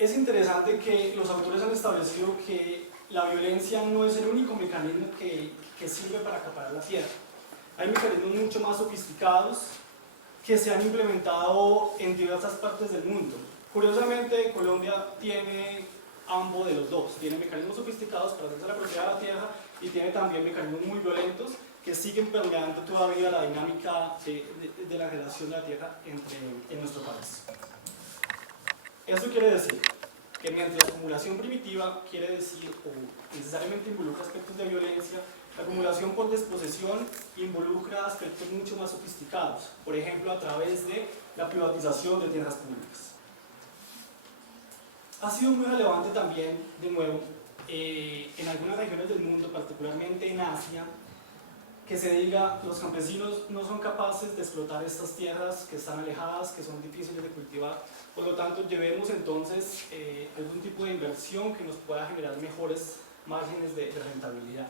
es interesante que los autores han establecido que la violencia no es el único mecanismo que sirve para acaparar la tierra. Hay mecanismos mucho más sofisticados que se han implementado en diversas partes del mundo. Curiosamente, Colombia tiene ambos de los dos. Tiene mecanismos sofisticados para hacerse la propiedad de la tierra y tiene también mecanismos muy violentos que siguen permeando todavía la dinámica de la relación de la tierra en nuestro país. Eso quiere decir que mientras la acumulación primitiva quiere decir o necesariamente involucra aspectos de violencia, la acumulación por desposesión involucra aspectos mucho más sofisticados, por ejemplo a través de la privatización de tierras públicas. Ha sido muy relevante también, de nuevo, en algunas regiones del mundo, particularmente en Asia, que se diga los campesinos no son capaces de explotar estas tierras que están alejadas, que son difíciles de cultivar, por lo tanto llevemos entonces algún tipo de inversión que nos pueda generar mejores márgenes de rentabilidad.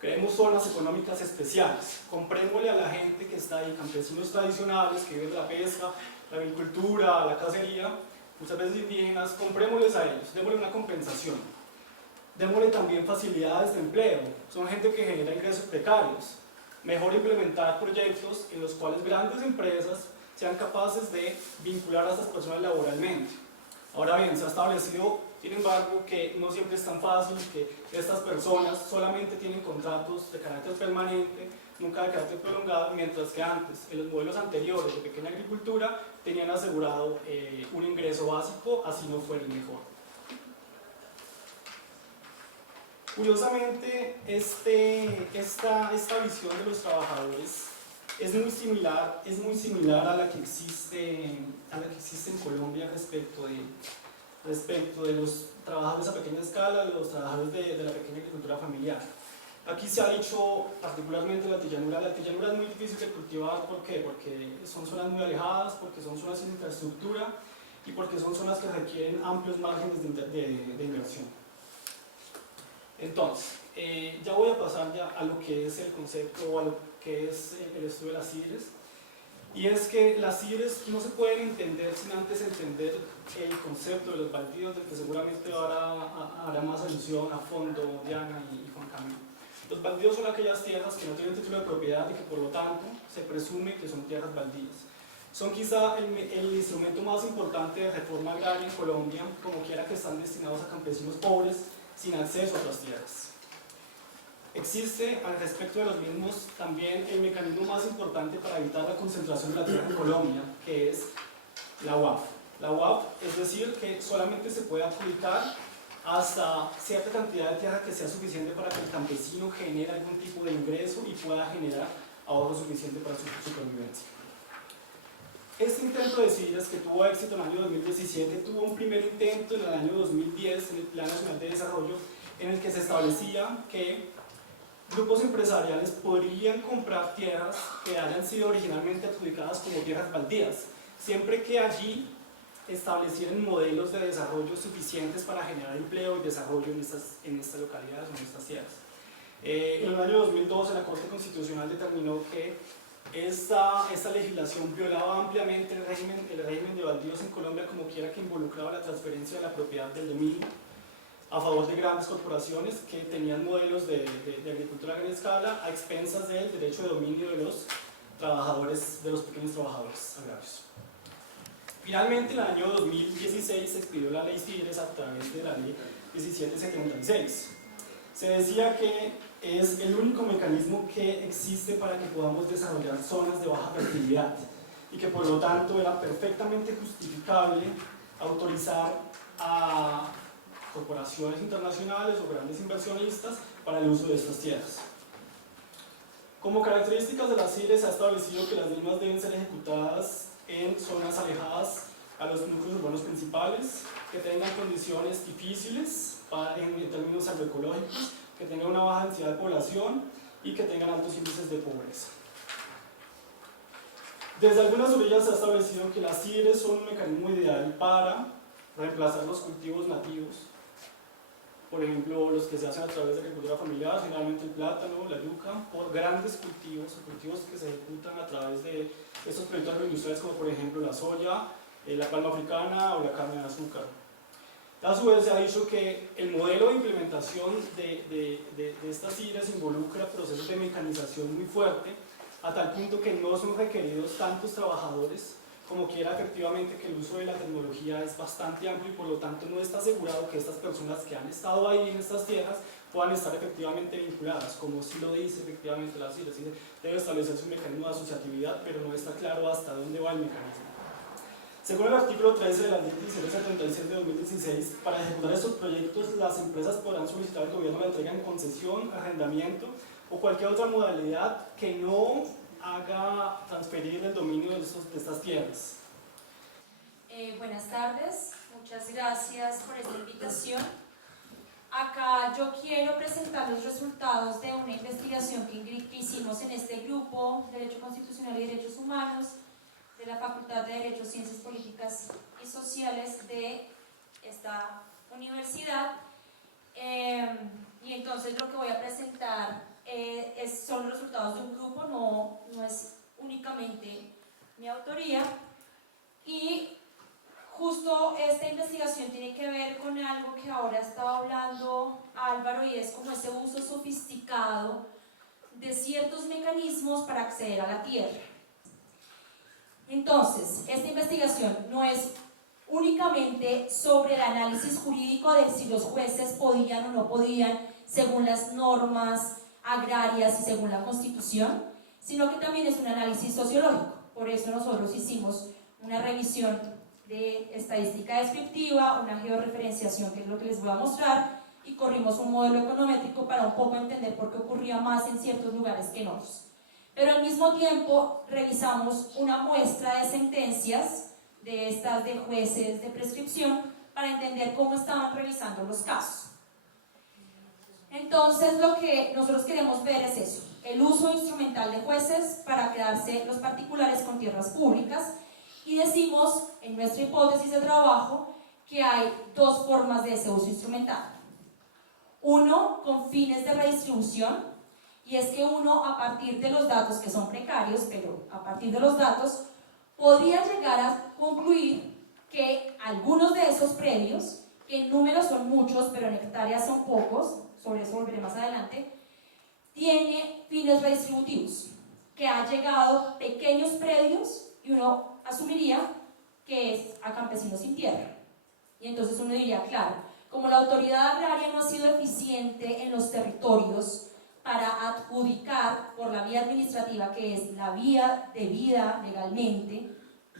Creemos zonas económicas especiales, comprémosle a la gente que está ahí, campesinos tradicionales que viven de la pesca, la agricultura, la cacería, muchas veces indígenas, comprémosles a ellos, démosle una compensación, démosle también facilidades de empleo, son gente que genera ingresos precarios. Mejor implementar proyectos en los cuales grandes empresas sean capaces de vincular a estas personas laboralmente. Ahora bien, se ha establecido, sin embargo, que no siempre es tan fácil, que estas personas solamente tienen contratos de carácter permanente, nunca de carácter prolongado, mientras que antes, en los modelos anteriores de pequeña agricultura, tenían asegurado un ingreso básico, así no fuera el mejor. Curiosamente, esta visión de los trabajadores es muy similar a la que existe en Colombia respecto de los trabajadores a pequeña escala, los trabajadores de la pequeña agricultura familiar. Aquí se ha dicho particularmente la altillanura es muy difícil de cultivar. ¿Por qué? Porque son zonas muy alejadas, porque son zonas sin infraestructura y porque son zonas que requieren amplios márgenes de inversión. Entonces, ya voy a pasar ya a lo que es el concepto o a lo que es el estudio de las CIDRES, y es que las CIDRES no se pueden entender sin antes entender el concepto de los baldíos, del que seguramente hará más alusión a fondo Diana y Juan Camilo. Los baldíos son aquellas tierras que no tienen título de propiedad y que por lo tanto se presume que son tierras baldías. Son quizá el instrumento más importante de reforma agraria en Colombia, como quiera que están destinados a campesinos pobres sin acceso a otras tierras. Existe al respecto de los mismos también el mecanismo más importante para evitar la concentración de la tierra en Colombia, que es la UAF. La UAF es decir que solamente se puede adjudicar hasta cierta cantidad de tierra que sea suficiente para que el campesino genere algún tipo de ingreso y pueda generar ahorro suficiente para su supervivencia. Este intento de CIDRES, que tuvo éxito en el año 2017, tuvo un primer intento en el año 2010 en el Plan Nacional de Desarrollo, en el que se establecía que grupos empresariales podrían comprar tierras que hayan sido originalmente adjudicadas como tierras baldías, siempre que allí establecieran modelos de desarrollo suficientes para generar empleo y desarrollo en estas localidades o en estas tierras. En el año 2012 la Corte Constitucional determinó que esta legislación violaba ampliamente el régimen de baldíos en Colombia, como quiera que involucraba la transferencia de la propiedad del dominio a favor de grandes corporaciones que tenían modelos de agricultura a gran escala a expensas del derecho de dominio de los trabajadores, de los pequeños trabajadores agrarios. Finalmente, en el año 2016 se expidió la ley CIDRES a través de la ley 1776. Se decía que es el único mecanismo que existe para que podamos desarrollar zonas de baja fertilidad y que por lo tanto era perfectamente justificable autorizar a corporaciones internacionales o grandes inversionistas para el uso de estas tierras. Como características de las CIDRES se ha establecido que las mismas deben ser ejecutadas en zonas alejadas a los núcleos urbanos principales, que tengan condiciones difíciles en términos agroecológicos, que tengan una baja densidad de población y que tengan altos índices de pobreza. Desde algunas orillas se ha establecido que las CIDRES son un mecanismo ideal para reemplazar los cultivos nativos, por ejemplo los que se hacen a través de agricultura familiar, generalmente el plátano, la yuca, por grandes cultivos o cultivos que se ejecutan a través de estos proyectos agroindustriales como por ejemplo la soya, la palma africana o la carne de azúcar. A su vez se ha dicho que el modelo de implementación de estas CIRES involucra procesos de mecanización muy fuerte, a tal punto que no son requeridos tantos trabajadores como quiera efectivamente que el uso de la tecnología es bastante amplio y por lo tanto no está asegurado que estas personas que han estado ahí en estas tierras puedan estar efectivamente vinculadas, como sí lo dice efectivamente la CIRES. Debe establecerse un mecanismo de asociatividad, pero no está claro hasta dónde va el mecanismo. Según el artículo 13 de la Ley 1776 de 2016, para ejecutar estos proyectos las empresas podrán solicitar al gobierno la entrega en concesión, arrendamiento o cualquier otra modalidad que no haga transferir el dominio de estas tierras. Buenas tardes, muchas gracias por esta invitación. Acá yo quiero presentar los resultados de una investigación que hicimos en este grupo Derecho Constitucional y Derechos Humanos de la Facultad de Derecho, Ciencias Políticas y Sociales de esta universidad. Y entonces lo que voy a presentar son los resultados de un grupo, no es únicamente mi autoría. Y justo esta investigación tiene que ver con algo que ahora estaba hablando Álvaro, y es como ese uso sofisticado de ciertos mecanismos para acceder a la tierra. Entonces, esta investigación no es únicamente sobre el análisis jurídico de si los jueces podían o no podían según las normas agrarias y según la Constitución, sino que también es un análisis sociológico. Por eso nosotros hicimos una revisión de estadística descriptiva, una georreferenciación, que es lo que les voy a mostrar, y corrimos un modelo econométrico para un poco entender por qué ocurría más en ciertos lugares que en otros. Pero al mismo tiempo revisamos una muestra de sentencias de estas de jueces de prescripción para entender cómo estaban revisando los casos. Entonces lo que nosotros queremos ver es eso, el uso instrumental de jueces para quedarse los particulares con tierras públicas, y decimos en nuestra hipótesis de trabajo que hay dos formas de ese uso instrumental. Uno, con fines de redistribución, y es que uno, a partir de los datos, que son precarios, pero a partir de los datos, podría llegar a concluir que algunos de esos predios, que en números son muchos, pero en hectáreas son pocos, sobre eso volveré más adelante, tiene fines redistributivos, que ha llegado pequeños predios, y uno asumiría que es a campesinos sin tierra. Y entonces uno diría, claro, como la autoridad agraria no ha sido eficiente en los territorios para adjudicar por la vía administrativa, que es la vía debida legalmente,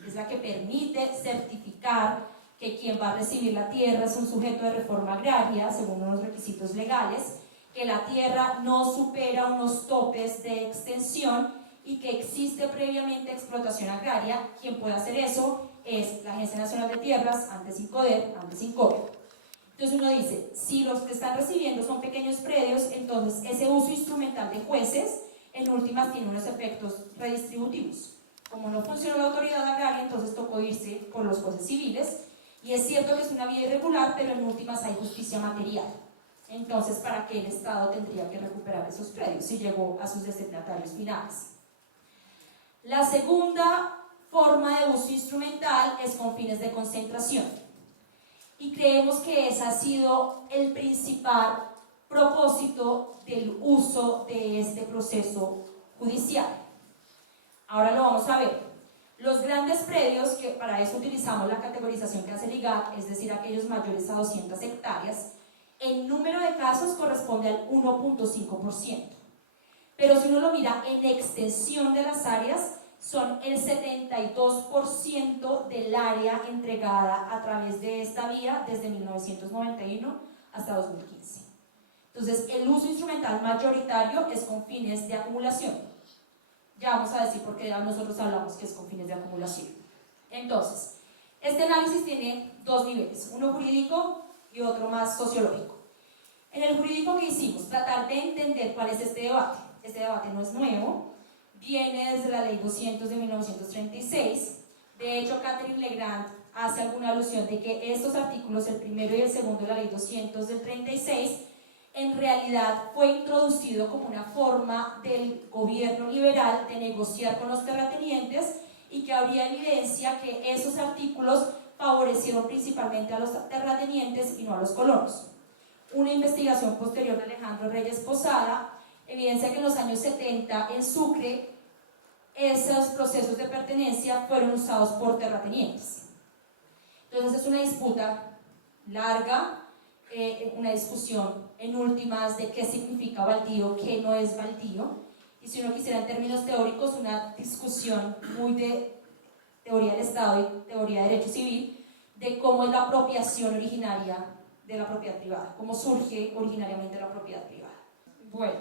es la que permite certificar que quien va a recibir la tierra es un sujeto de reforma agraria según unos requisitos legales, que la tierra no supera unos topes de extensión y que existe previamente explotación agraria. Quien puede hacer eso es la Agencia Nacional de Tierras, antes INCODER, antes INCODER. Entonces uno dice, si los que están recibiendo son pequeños predios, entonces ese uso instrumental de jueces en últimas tiene unos efectos redistributivos. Como no funciona la autoridad agraria, entonces tocó irse por los jueces civiles, y es cierto que es una vía irregular, pero en últimas hay justicia material. Entonces, ¿para qué el Estado tendría que recuperar esos predios si llegó a sus destinatarios finales? La segunda forma de uso instrumental es con fines de concentración. Y creemos que ese ha sido el principal propósito del uso de este proceso judicial. Ahora lo vamos a ver. Los grandes predios, que para eso utilizamos la categorización que hace el IGAC, es decir, aquellos mayores a 200 hectáreas, en número de casos corresponde al 1.5%. Pero si uno lo mira en extensión de las áreas, son el 72% del área entregada a través de esta vía desde 1991 hasta 2015. Entonces, el uso instrumental mayoritario es con fines de acumulación. Ya vamos a decir por qué nosotros hablamos que es con fines de acumulación. Entonces, este análisis tiene dos niveles, uno jurídico y otro más sociológico. En el jurídico que hicimos, tratar de entender cuál es este debate. Este debate no es nuevo, viene desde la Ley 200 de 1936. De hecho, Catherine Legrand hace alguna alusión de que estos artículos, el primero y el segundo de la Ley 200 del 36, en realidad fue introducido como una forma del gobierno liberal de negociar con los terratenientes, y que habría evidencia que esos artículos favorecieron principalmente a los terratenientes y no a los colonos. Una investigación posterior de Alejandro Reyes Posada evidencia que en los años 70 en Sucre esos procesos de pertenencia fueron usados por terratenientes. Entonces es una disputa larga, una discusión en últimas de qué significa baldío, qué no es baldío, y si uno quisiera en términos teóricos una discusión muy de teoría del Estado y teoría de derecho civil de cómo es la apropiación originaria de la propiedad privada, cómo surge originariamente la propiedad privada. Bueno,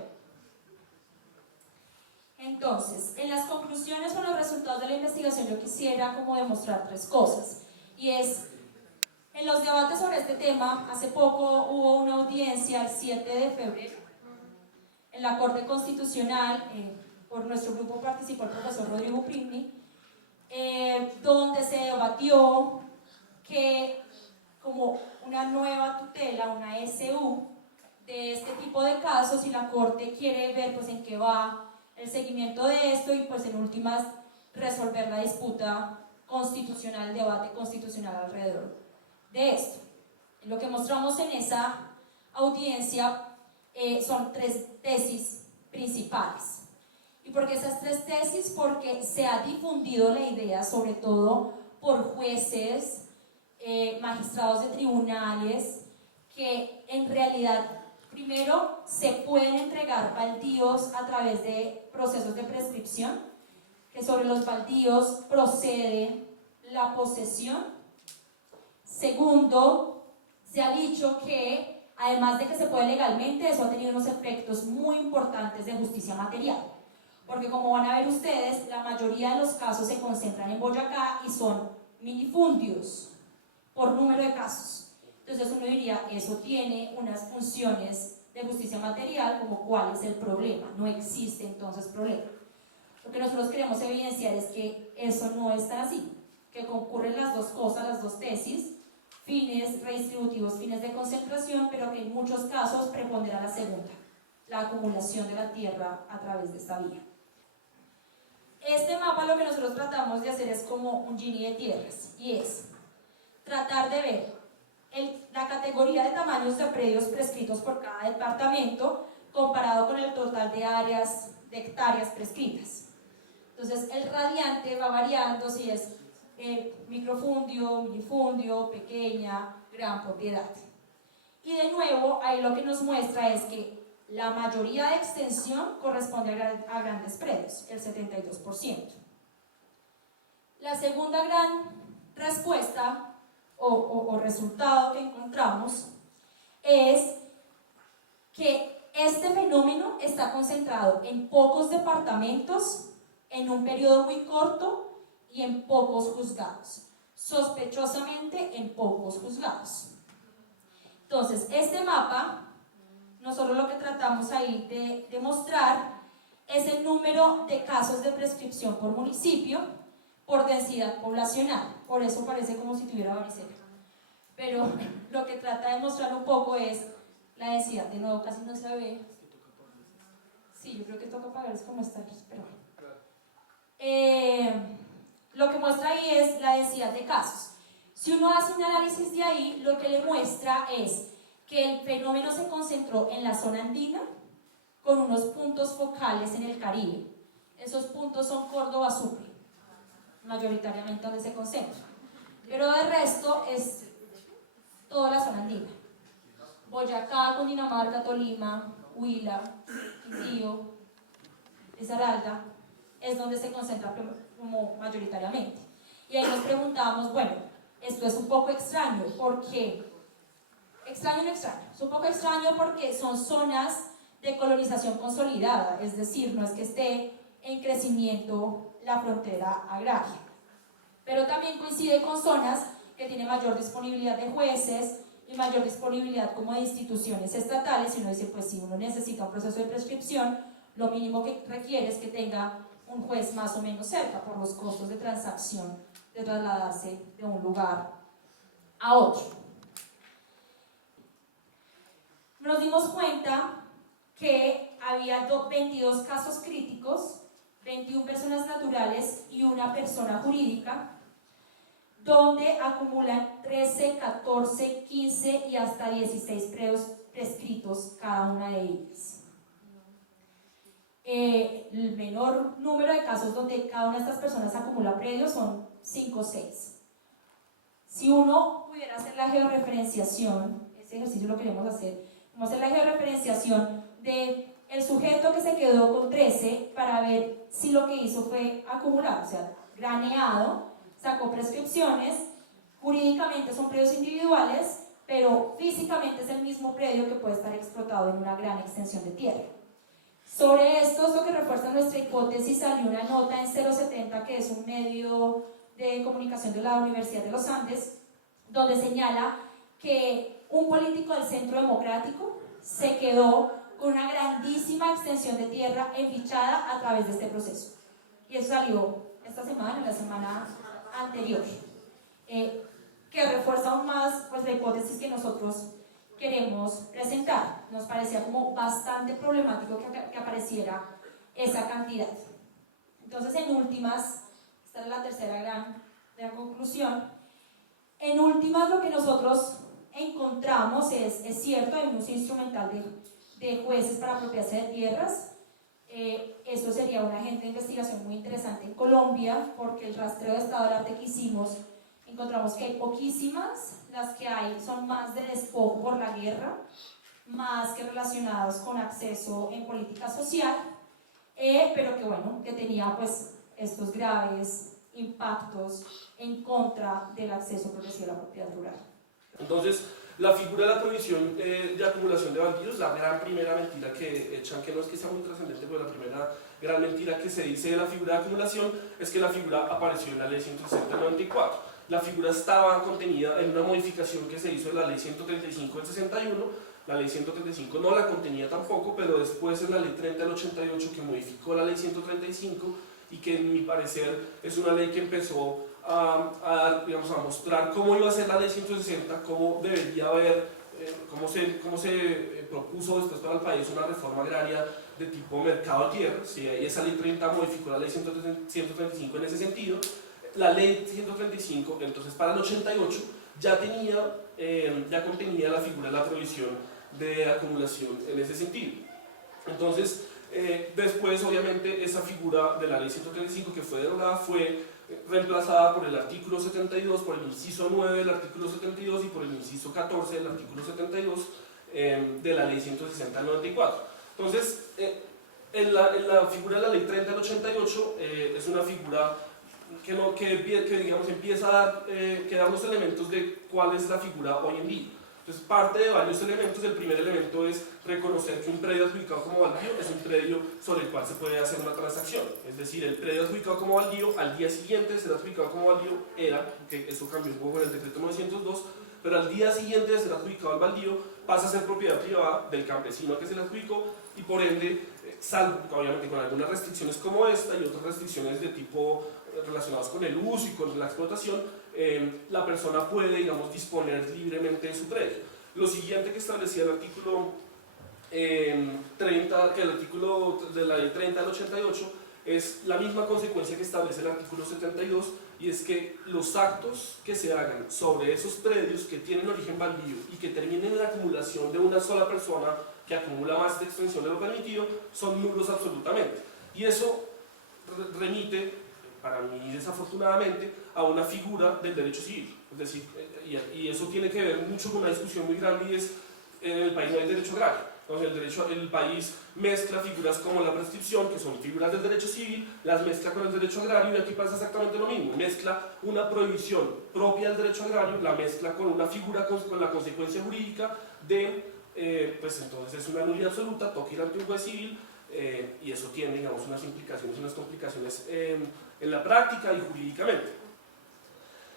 entonces, en las conclusiones o los resultados de la investigación yo quisiera como demostrar tres cosas, y es, en los debates sobre este tema, hace poco hubo una audiencia el 7 de febrero en la Corte Constitucional, por nuestro grupo participó el profesor Rodrigo Primni, donde se debatió que como una nueva tutela, una SU, de este tipo de casos, y la Corte quiere ver pues en qué va el seguimiento de esto y pues en últimas resolver la disputa constitucional, el debate constitucional alrededor de esto. Lo que mostramos en esa audiencia son tres tesis principales. ¿Y por qué esas tres tesis? Porque se ha difundido la idea, sobre todo por jueces, magistrados de tribunales, que en realidad primero se pueden entregar baldíos a través de procesos de prescripción, que sobre los baldíos procede la posesión. Segundo, se ha dicho que además de que se puede legalmente, eso ha tenido unos efectos muy importantes de justicia material, porque como van a ver ustedes, la mayoría de los casos se concentran en Boyacá y son minifundios por número de casos. Entonces uno diría, eso tiene unas funciones de justicia material, como cuál es el problema. No existe entonces problema. Lo que nosotros queremos evidenciar es que eso no está así, que concurren las dos cosas, las dos tesis, fines redistributivos, fines de concentración, pero que en muchos casos prepondera la segunda, la acumulación de la tierra a través de esta vía. Este mapa lo que nosotros tratamos de hacer es como un Gini de tierras, y es tratar de ver la categoría de tamaños de predios prescritos por cada departamento comparado con el total de áreas, de hectáreas prescritas. Entonces el radiante va variando si es microfundio, minifundio, pequeña, gran propiedad. Y de nuevo, ahí lo que nos muestra es que la mayoría de extensión corresponde a grandes predios, el 72%. La segunda gran respuesta o resultado que encontramos es que este fenómeno está concentrado en pocos departamentos, en un periodo muy corto y en pocos juzgados, sospechosamente en pocos juzgados. Entonces, este mapa, nosotros lo que tratamos ahí de demostrar es el número de casos de prescripción por municipio, por densidad poblacional. Por eso parece como si tuviera varicela. Pero lo que trata de mostrar un poco es la densidad. De nuevo, casi no se ve. Sí, yo creo que toca apagar, es como está, pero bueno. Lo que muestra ahí es la densidad de casos. Si uno hace un análisis de ahí, lo que le muestra es que el fenómeno se concentró en la zona andina con unos puntos focales en el Caribe. Esos puntos son Córdoba, Sucre, mayoritariamente donde se concentra. Pero de resto es toda la zona andina. Boyacá, Cundinamarca, Tolima, Huila, Quindío, Risaralda, es donde se concentra como mayoritariamente. Y ahí nos preguntamos, bueno, esto es un poco extraño, ¿por qué? Extraño o no extraño, es un poco extraño porque son zonas de colonización consolidada, es decir, no es que esté en crecimiento la frontera agraria, pero también coincide con zonas que tienen mayor disponibilidad de jueces y mayor disponibilidad como de instituciones estatales, y uno dice, pues si uno necesita un proceso de prescripción, lo mínimo que requiere es que tenga un juez más o menos cerca por los costos de transacción de trasladarse de un lugar a otro. Nos dimos cuenta que había 22 casos críticos, 21 personas naturales y una persona jurídica, donde acumulan 13, 14, 15 y hasta 16 prescritos cada una de ellas. El menor número de casos donde cada una de estas personas acumula predios son 5 o 6. Si uno pudiera hacer la georreferenciación, ese ejercicio lo queremos hacer, vamos a hacer la georreferenciación de el sujeto que se quedó con 13 para ver si lo que hizo fue acumular, o sea, graneado, sacó prescripciones, jurídicamente son predios individuales, pero físicamente es el mismo predio que puede estar explotado en una gran extensión de tierra. Sobre esto, lo que refuerza nuestra hipótesis, salió una nota en 070, que es un medio de comunicación de la Universidad de los Andes, donde señala que un político del Centro Democrático se quedó con una grandísima extensión de tierra embichada a través de este proceso. Y eso salió esta semana, la semana anterior, que refuerza aún más pues, la hipótesis que nosotros queremos presentar. Nos parecía como bastante problemático que apareciera esa cantidad. Entonces, en últimas, esta es la tercera gran conclusión, en últimas lo que nosotros encontramos es cierto, hay un uso instrumental de jueces para apropiarse de tierras. Esto sería un agente de investigación muy interesante en Colombia, porque el rastreo de estado del arte que hicimos, encontramos que hay poquísimas, las que hay son más de despojo por la guerra, más que relacionados con acceso en política social, pero que bueno, que tenía pues estos graves impactos en contra del acceso progresivo a la propiedad rural. Entonces, la figura de la prohibición de acumulación de baldíos, la gran primera mentira que echan, que no es que sea muy trascendente, pero la primera gran mentira que se dice de la figura de acumulación es que la figura apareció en la ley 160 del 94. La figura estaba contenida en una modificación que se hizo en la ley 135 del 61, la ley 135 no la contenía tampoco, pero después en la ley 30 del 88 que modificó la ley 135 y que en mi parecer es una ley que empezó a mostrar cómo iba a ser la ley 160, cómo debería haber, cómo se propuso después para el país una reforma agraria de tipo mercado de tierras, y esa ley 30 modificó la ley 135 en ese sentido. La ley 135, entonces para el 88, ya contenía la figura de la prohibición de acumulación en ese sentido. Entonces, después obviamente esa figura de la ley 135 que fue derogada fue reemplazada por el artículo 72, por el inciso 9 del artículo 72 y por el inciso 14 del artículo 72 de la ley 160 del 94. Entonces, en la figura de la ley 30 del 88 es una figura que digamos, empieza a dar los elementos de cuál es la figura hoy en día. Entonces, parte de varios elementos. El primer elemento es reconocer que un predio adjudicado como baldío es un predio sobre el cual se puede hacer una transacción. Es decir, el predio adjudicado como baldío, al día siguiente de ser adjudicado como baldío, que eso cambió un poco en el decreto 902, pero al día siguiente de ser adjudicado al baldío pasa a ser propiedad privada del campesino que se le adjudicó y por ende, salvo obviamente con algunas restricciones como esta y otras restricciones de tipo relacionados con el uso y con la explotación, la persona puede, digamos, disponer libremente de su predio. Lo siguiente que establecía el artículo 30, que el artículo de la ley 30 del 88, es la misma consecuencia que establece el artículo 72, y es que los actos que se hagan sobre esos predios que tienen origen baldío y que terminen en la acumulación de una sola persona que acumula más de extensión de lo permitido son nulos absolutamente. Y eso remite, para mí desafortunadamente, a una figura del derecho civil. Es decir, y eso tiene que ver mucho con una discusión muy grande, y es en el país no hay derecho agrario. Entonces el país mezcla figuras como la prescripción, que son figuras del derecho civil, las mezcla con el derecho agrario, y aquí pasa exactamente lo mismo. Mezcla una prohibición propia del derecho agrario, la mezcla con una figura con la consecuencia jurídica de, pues entonces es una nulidad absoluta, toca ir ante un juez civil, y eso tiene, digamos, unas implicaciones y unas complicaciones en la práctica y jurídicamente.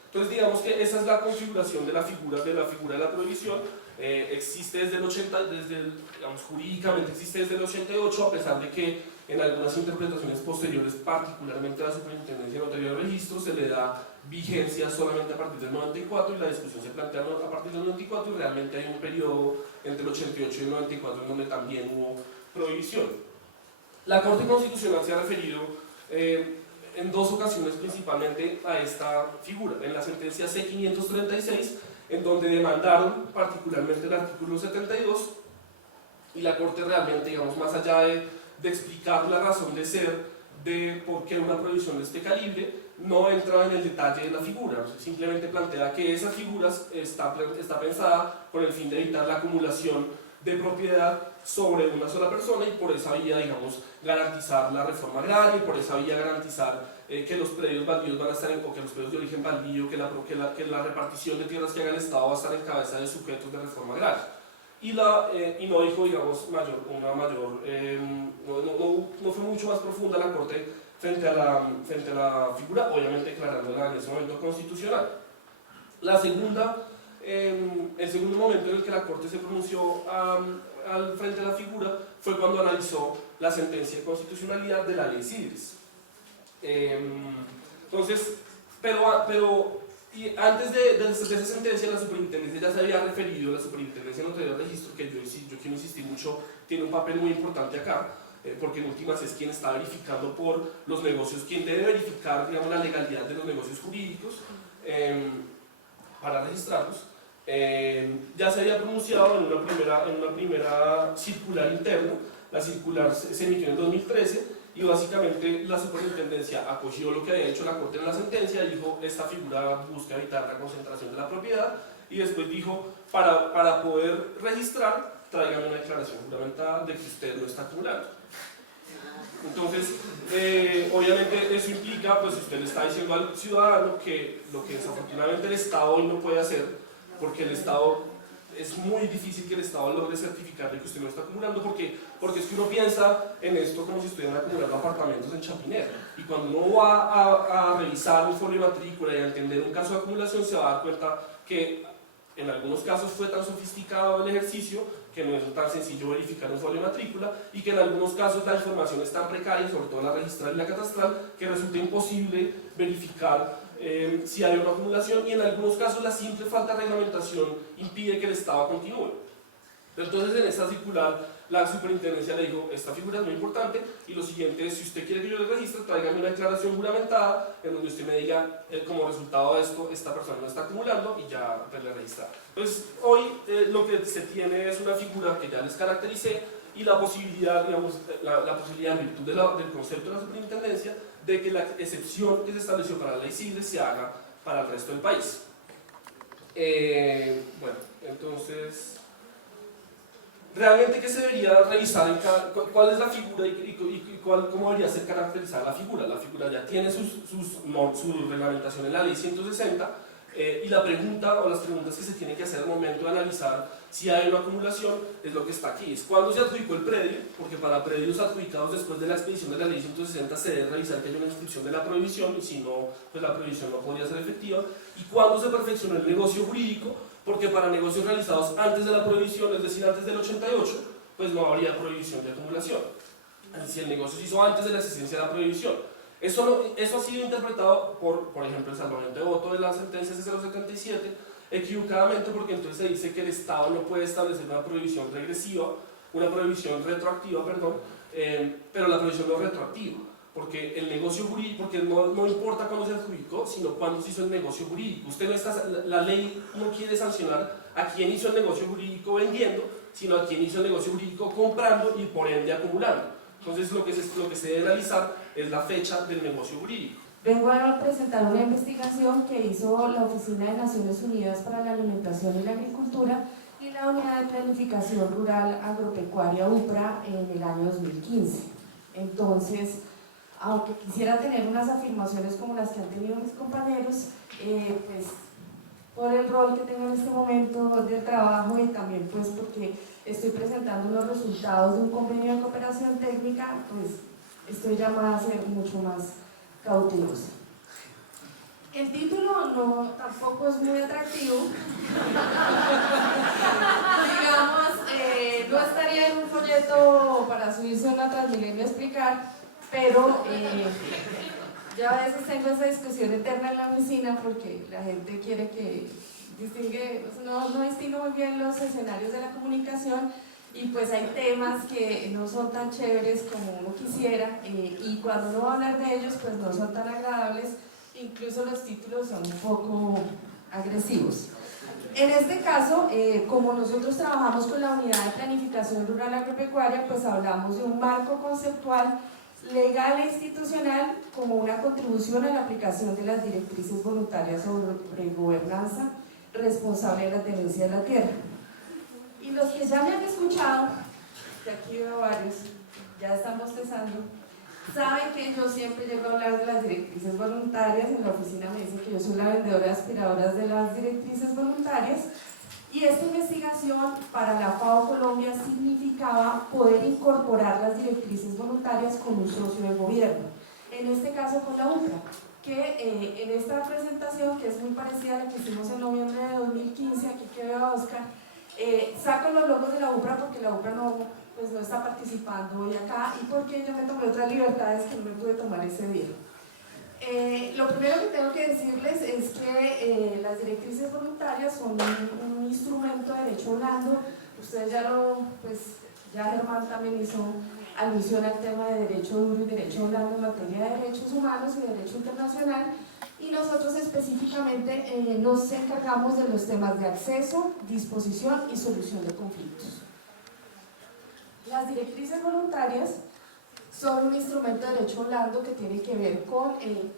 Entonces, digamos que esa es la configuración de la figura de la prohibición. Existe desde el 80, digamos, jurídicamente existe desde el 88, a pesar de que en algunas interpretaciones posteriores, particularmente a la Superintendencia de Notaría de Registros, se le da vigencia solamente a partir del 94, y la discusión se plantea a partir del 94, y realmente hay un periodo entre el 88 y el 94 en donde también hubo prohibición. La Corte Constitucional se ha referido en dos ocasiones principalmente a esta figura, en la sentencia C-536, en donde demandaron particularmente el artículo 72, y la Corte realmente, digamos, más allá de explicar la razón de ser de por qué una prohibición de este calibre, no entra en el detalle de la figura, simplemente plantea que esa figura está pensada con el fin de evitar la acumulación de propiedad sobre una sola persona y por esa vía, digamos, garantizar la reforma agraria y por esa vía garantizar que los predios baldíos van a estar o que los predios de origen baldío, que la repartición de tierras que haga el Estado va a estar en cabeza de sujetos de reforma agraria. Y no dijo, digamos, no fue mucho más profunda la Corte frente a la figura, obviamente declarándola en ese momento constitucional. El segundo momento en el que la Corte se pronunció frente a la figura fue cuando analizó la sentencia de constitucionalidad de la ley CIDRES. Entonces, y antes de esa sentencia, la superintendencia ya se había referido, la superintendencia notarial de registro, que yo quiero insistir mucho, tiene un papel muy importante acá, porque en últimas es quien está verificando por los negocios, quien debe verificar, digamos, la legalidad de los negocios jurídicos para registrarlos. Ya se había pronunciado en una primera circular interna, la circular se emitió en 2013, y básicamente la superintendencia acogió lo que había hecho la Corte en la sentencia y dijo, esta figura busca evitar la concentración de la propiedad, y después dijo, para poder registrar, tráigame una declaración juramentada de que usted lo está acumulando. Entonces, obviamente eso implica, pues usted le está diciendo al ciudadano que lo que desafortunadamente el Estado hoy no puede hacer, porque el Estado, es muy difícil que el Estado logre certificar de que usted no está acumulando, porque es que uno piensa en esto como si estuvieran acumulando apartamentos en Chapinero, y cuando uno va a revisar un folio de matrícula y a entender un caso de acumulación, se va a dar cuenta que en algunos casos fue tan sofisticado el ejercicio que no es tan sencillo verificar un folio de matrícula, y que en algunos casos la información es tan precaria, sobre todo la registral y la catastral, que resulta imposible verificar si hay una acumulación, y en algunos casos la simple falta de reglamentación impide que el Estado continúe. Entonces, en esta circular, la superintendencia le dijo, esta figura es muy importante, y lo siguiente es, si usted quiere que yo le registre, tráigame una declaración juramentada en donde usted me diga, como resultado de esto, esta persona no está acumulando, y ya pues, le registra. Entonces, hoy lo que se tiene es una figura que ya les caractericé, y la posibilidad, digamos, la posibilidad en virtud del concepto de la superintendencia, de que la excepción que se estableció para la ley CIDRES se haga para el resto del país. Bueno, entonces, realmente, ¿qué se debería revisar? ¿Cuál es la figura y cómo debería ser caracterizada la figura? La figura ya tiene su reglamentación en la ley 160, y la pregunta o las preguntas que se tienen que hacer al momento de analizar si hay una acumulación es lo que está aquí. Es cuándo se adjudicó el predio, porque para predios adjudicados después de la expedición de la ley 160 se debe revisar que hay una inscripción de la prohibición, y si no, pues la prohibición no podría ser efectiva. Y cuándo se perfeccionó el negocio jurídico, porque para negocios realizados antes de la prohibición, es decir, antes del 88, pues no habría prohibición de acumulación. Si el negocio se hizo antes de la existencia de la prohibición. Eso ha sido interpretado por ejemplo, el salvamento de voto de la sentencia C077, equivocadamente, porque entonces se dice que el Estado no puede establecer una prohibición retroactiva, pero la prohibición no es retroactiva, porque el negocio jurídico, porque no importa cuándo se adjudicó, sino cuándo se hizo el negocio jurídico. La ley no quiere sancionar a quien hizo el negocio jurídico vendiendo, sino a quien hizo el negocio jurídico comprando y por ende acumulando. Entonces lo que se debe realizar es la fecha del negocio jurídico. Vengo a presentar una investigación que hizo la Oficina de Naciones Unidas para la Alimentación y la Agricultura y la Unidad de Planificación Rural Agropecuaria UPRA en el año 2015. Entonces, aunque quisiera tener unas afirmaciones como las que han tenido mis compañeros, pues por el rol que tengo en este momento del trabajo y también pues porque estoy presentando unos resultados de un convenio de cooperación técnica, pues estoy llamada a ser mucho más cautelosa. El título tampoco es muy atractivo. Digamos, no estaría en un folleto para subirse a una Transmilenio a explicar, pero yo a veces tengo esa discusión eterna en la oficina porque la gente quiere que no distingo muy bien los escenarios de la comunicación, y pues hay temas que no son tan chéveres como uno quisiera, y cuando uno va a hablar de ellos pues no son tan agradables, incluso los títulos son un poco agresivos. En este caso, como nosotros trabajamos con la Unidad de Planificación Rural Agropecuaria, pues hablamos de un marco conceptual, legal e institucional como una contribución a la aplicación de las directrices voluntarias sobre gobernanza responsable de la tenencia de la tierra. Y los que ya me han escuchado, que aquí veo varios, ya están bostezando, saben que yo siempre llego a hablar de las directrices voluntarias. En la oficina me dicen que yo soy la vendedora de aspiradoras de las directrices voluntarias, y esta investigación para la FAO Colombia significaba poder incorporar las directrices voluntarias con un socio de gobierno, en este caso con la UPRA, que en esta presentación, que es muy parecida a la que hicimos en noviembre de 2015, aquí que veo a Oscar, saco los logos de la UPRA porque la UPRA no está participando hoy acá, y porque yo me tomé otras libertades que no me pude tomar ese día. Lo primero que tengo que decirles es que las directrices voluntarias son un instrumento de derecho blando. Ustedes ya Germán también hizo alusión al tema de derecho duro y derecho blando en materia de derechos humanos y derecho internacional, y nosotros específicamente nos encargamos de los temas de acceso, disposición y solución de conflictos. Las directrices voluntarias son un instrumento de derecho blando que tiene que ver con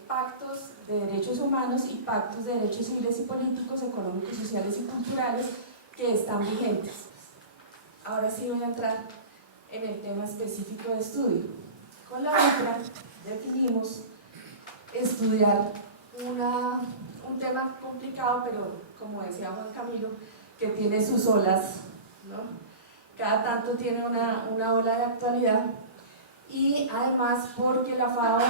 pactos de derechos humanos y pactos de derechos civiles y políticos, económicos, sociales y culturales que están vigentes. Ahora sí voy a entrar en el tema específico de estudio. Con la UPRA definimos estudiar un tema complicado, pero como decía Juan Camilo, que tiene sus olas, ¿no? Cada tanto tiene una ola de actualidad, y además porque la FAO,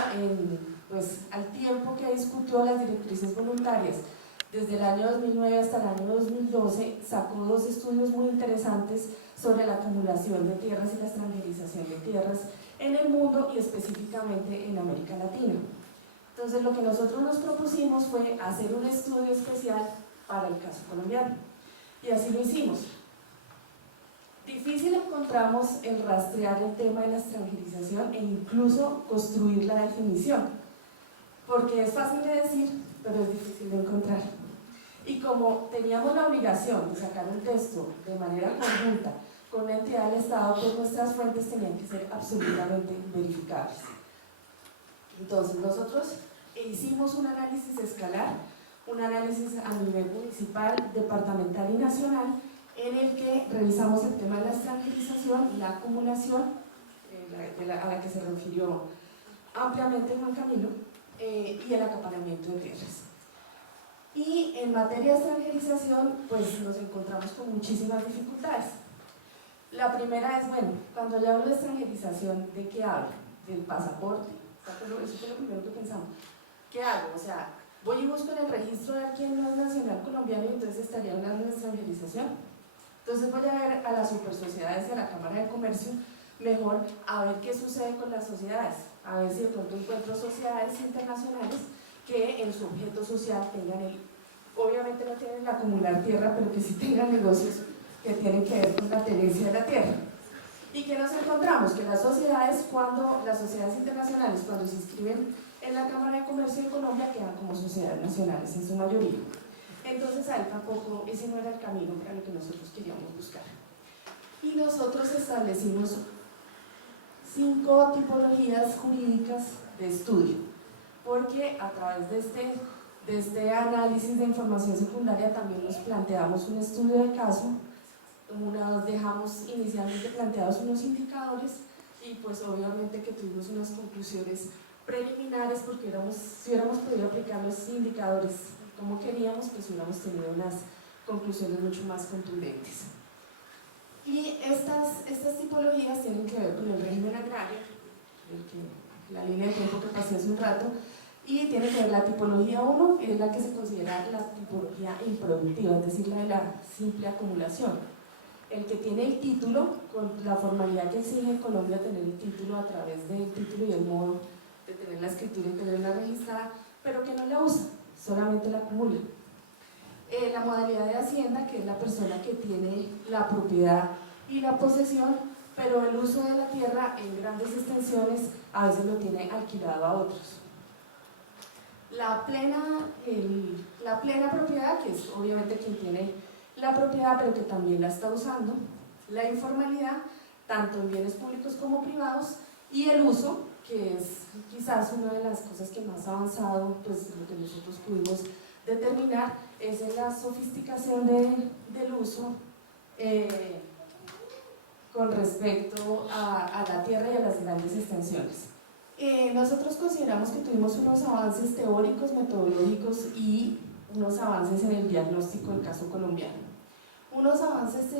al tiempo que discutió las directrices voluntarias, desde el año 2009 hasta el año 2012, sacó dos estudios muy interesantes sobre la acumulación de tierras y la extranjerización de tierras en el mundo y específicamente en América Latina. Entonces lo que nosotros nos propusimos fue hacer un estudio especial para el caso colombiano, y así lo hicimos. Difícil encontramos el rastrear el tema de la extranjerización e incluso construir la definición, porque es fácil de decir, pero es difícil de encontrar. Y como teníamos la obligación de sacar un texto de manera conjunta con una entidad del Estado, pues nuestras fuentes tenían que ser absolutamente verificables. Entonces nosotros hicimos un análisis escalar, un análisis a nivel municipal, departamental y nacional, en el que revisamos el tema de la extranjerización, la acumulación, a la que se refirió ampliamente Juan Camilo, y el acaparamiento de tierras. Y en materia de extranjerización, pues nos encontramos con muchísimas dificultades. La primera es, bueno, cuando yo hablo de extranjerización, ¿de qué hablo? ¿Del pasaporte? Eso fue lo primero que pensamos. ¿Qué hago? O sea, voy y busco en el registro de quien no es nacional colombiano, y entonces estaría hablando de extranjerización. Entonces voy a ver a las supersociedades y a la Cámara de Comercio, mejor a ver qué sucede con las sociedades, a ver si de pronto encuentro sociedades internacionales que en su objeto social tengan obviamente no tienen el acumular tierra, pero que sí tengan negocios que tienen que ver con la tenencia de la tierra. ¿Y qué nos encontramos? Que las sociedades internacionales, cuando se inscriben en la Cámara de Comercio de Colombia, quedan como sociedades nacionales en su mayoría. Entonces ahí tampoco, ese no era el camino para lo que nosotros queríamos buscar. Y nosotros establecimos 5 tipologías jurídicas de estudio, porque a través de este análisis de información secundaria también nos planteamos un estudio de caso, nos dejamos inicialmente planteados unos indicadores, y pues obviamente que tuvimos unas conclusiones preliminares, porque si hubiéramos podido aplicar los indicadores como queríamos, pues hubiéramos tenido unas conclusiones mucho más contundentes. Y estas tipologías tienen que ver con el régimen agrario, la línea de tiempo que pasé hace un rato, y tiene que ver la tipología 1, es la que se considera la tipología improductiva, es decir, la de la simple acumulación. El que tiene el título, con la formalidad que exige Colombia tener el título a través del título y el modo de tener la escritura y tenerla registrada, pero que no la usa, solamente la acumula. La modalidad de hacienda, que es la persona que tiene la propiedad y la posesión, pero el uso de la tierra en grandes extensiones a veces lo tiene alquilado a otros. La plena propiedad, que es obviamente quien tiene la propiedad pero que también la está usando, la informalidad, tanto en bienes públicos como privados, y el uso, que es quizás una de las cosas que más ha avanzado, pues lo que nosotros pudimos determinar, es en la sofisticación del uso con respecto a la tierra y a las grandes extensiones. Nosotros consideramos que tuvimos unos avances teóricos, metodológicos y unos avances en el diagnóstico del caso colombiano. Unos avances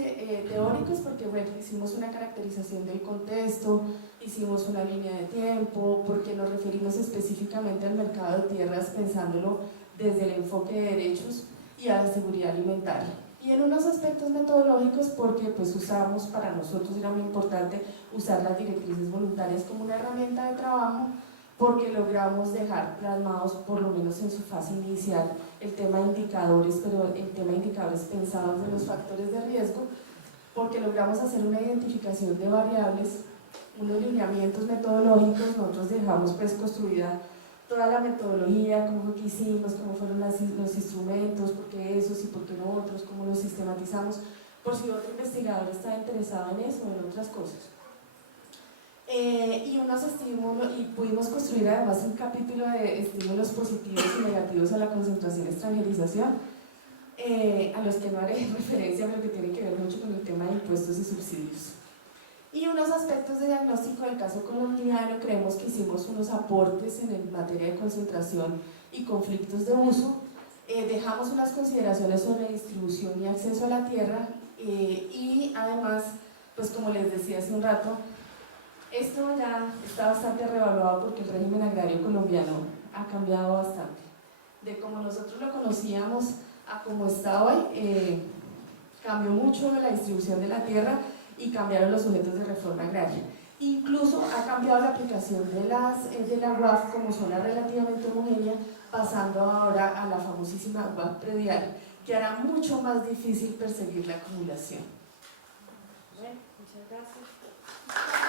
teóricos porque bueno, hicimos una caracterización del contexto, hicimos una línea de tiempo, porque nos referimos específicamente al mercado de tierras pensándolo desde el enfoque de derechos y a la seguridad alimentaria. Y en unos aspectos metodológicos porque pues usamos, para nosotros era muy importante usar las directrices voluntarias como una herramienta de trabajo, porque logramos dejar plasmados, por lo menos en su fase inicial, el tema de indicadores, pero el tema de indicadores pensados de los factores de riesgo, porque logramos hacer una identificación de variables, unos lineamientos metodológicos. Nosotros dejamos pues construida toda la metodología, cómo fue que hicimos, cómo fueron los instrumentos, por qué esos y por qué no otros, cómo los sistematizamos, por si otro investigador está interesado en eso o en otras cosas. Y unos estímulos, y pudimos construir además un capítulo de estímulos positivos y negativos a la concentración y extranjerización, a los que no haré referencia, pero que tienen que ver mucho con el tema de impuestos y subsidios. Y unos aspectos de diagnóstico del caso colombiano. Creemos que hicimos unos aportes en materia de concentración y conflictos de uso, dejamos unas consideraciones sobre distribución y acceso a la tierra, y además, pues como les decía hace un rato, esto ya está bastante revaluado porque el régimen agrario colombiano ha cambiado bastante. De como nosotros lo conocíamos a como está hoy, cambió mucho la distribución de la tierra y cambiaron los sujetos de reforma agraria. Incluso ha cambiado la aplicación de la UAF como zona relativamente homogénea, pasando ahora a la famosísima UAF predial, que hará mucho más difícil perseguir la acumulación. Bueno, muchas gracias.